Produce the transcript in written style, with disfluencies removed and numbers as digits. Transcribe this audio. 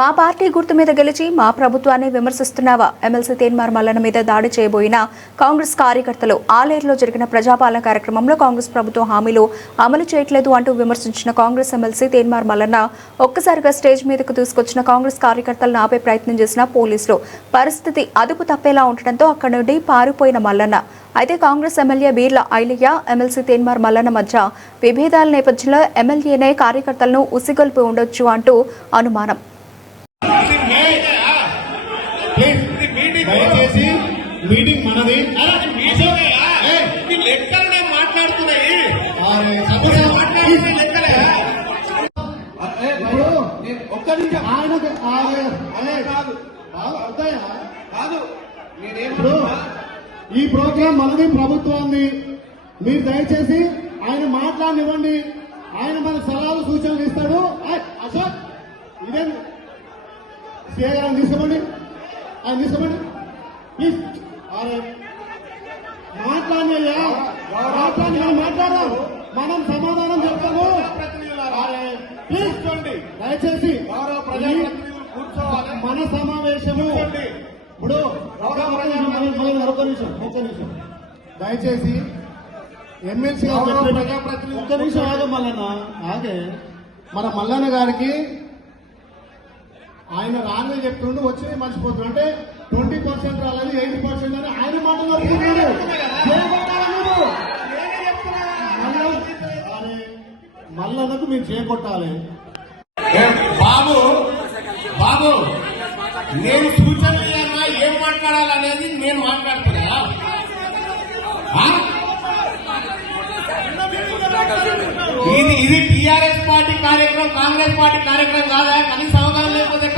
మా పార్టీ గుర్తు మీద గెలిచి మా ప్రభుత్వాన్ని విమర్శిస్తున్నావా? ఎమ్మెల్సీ తేన్మార్ మల్లన్న మీద దాడి చేయబోయిన కాంగ్రెస్ కార్యకర్తలు ఆలేరులో జరిగిన ప్రజాపాలన కార్యక్రమంలో కాంగ్రెస్ ప్రభుత్వం హామీలు అమలు చేయట్లేదు అంటూ విమర్శించిన కాంగ్రెస్ ఎమ్మెల్సీ తేన్మార్ మల్లన్న ఒక్కసారిగా స్టేజ్ మీదకు తీసుకొచ్చిన కాంగ్రెస్ కార్యకర్తలను ఆపే ప్రయత్నం చేసిన పోలీసులు పరిస్థితి అదుపు తప్పేలా ఉండటంతో అక్కడి నుండి పారిపోయిన మల్లన్న అయితే కాంగ్రెస్ ఎమ్మెల్యే బీర్ల ఐలయ్య ఎమ్మెల్సీ తేన్మార్ మల్లన్న మధ్య విభేదాల నేపథ్యంలో ఎమ్మెల్యేనే కార్యకర్తలను ఉసిగొల్పి ఉండొచ్చు అంటూ అనుమానం. దయచేసి మీటింగ్ మనది. ఈ ప్రోగ్రాం మనది, ప్రభుత్వాన్ని. మీరు దయచేసి ఆయన మాట్లాడనివ్వండి. ఆయన మన సలహాలు సూచనలు ఇస్తాడు. అశోక్ ఇదే ఆయన తీసుకోండి, ఆయన తీసుకోండి ప్లీజ్. మాట్లాడినయ్యా, మాట్లాడదాం, మనం సమాధానం చెప్తాము. ప్లీజ్ దయచేసి మన సమావేశము ఇప్పుడు ఒక్క నిమిషం దయచేసి ఎమ్మెల్సీ ఒక్క నిమిషం ఆగే మల్లన్న ఆగే. మన మల్లన్న గారికి ఆయన రాని చెప్తుండు, వచ్చి మర్చిపోతున్నాడు. అంటే 20% రాలేదు, 80% అని ఆయన మాట్లాడుతున్నాడు. మల్లన్నకు మీరు చేకొట్టాలి. బాబు బాబు నేను సూచన ఏం మాట్లాడాలనేది నేను మాట్లాడుతున్నా. ఇది టీఆర్ఎస్ పార్టీ కార్యక్రమం, కాంగ్రెస్ పార్టీ కార్యక్రమం కాదా? కనీస అవగాహన లేకపోతే